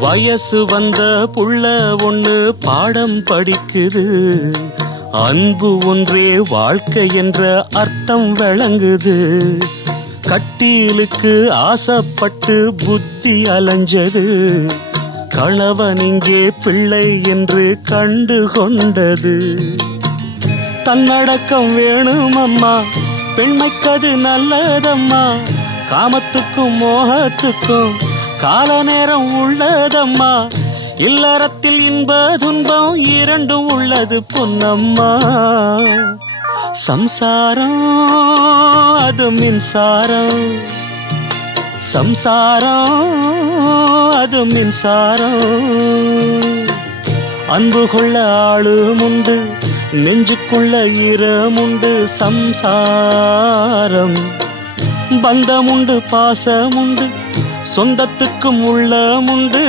வயசு வந்த புள்ள ஒண்ணு பாடம் படிக்குது. அன்பு ஒன்றே வாழ்க்கை என்ற அர்த்தம் விளங்குது. கட்டிலுக்கு ஆசைப்பட்டு புத்தி அலைஞ்சது. கணவன் இங்கே பிள்ளை என்று கண்டு கொண்டது. தன்னடக்கம் வேணும் அம்மா, பெண்மைக்கது நல்லதம்மா. காமத்துக்கும் மோகத்துக்கும் கால நேரம் உள்ளதம்மா. இல்லறத்தில் இன்ப துன்பம் இரண்டும் உள்ளது பொன்னம்மா. சம்சாரம் அது மின்சாரம், சம்சாரம் அது மின்சாரம். அன்பு கொள்ள ஆளும் உண்டு, நெஞ்சுக்குள்ள ஈரமுண்டு. சம்சாரம் பந்தமுண்டு, பாசமுண்டு, சொந்தத்துக்கும் உள்ளமுண்டு.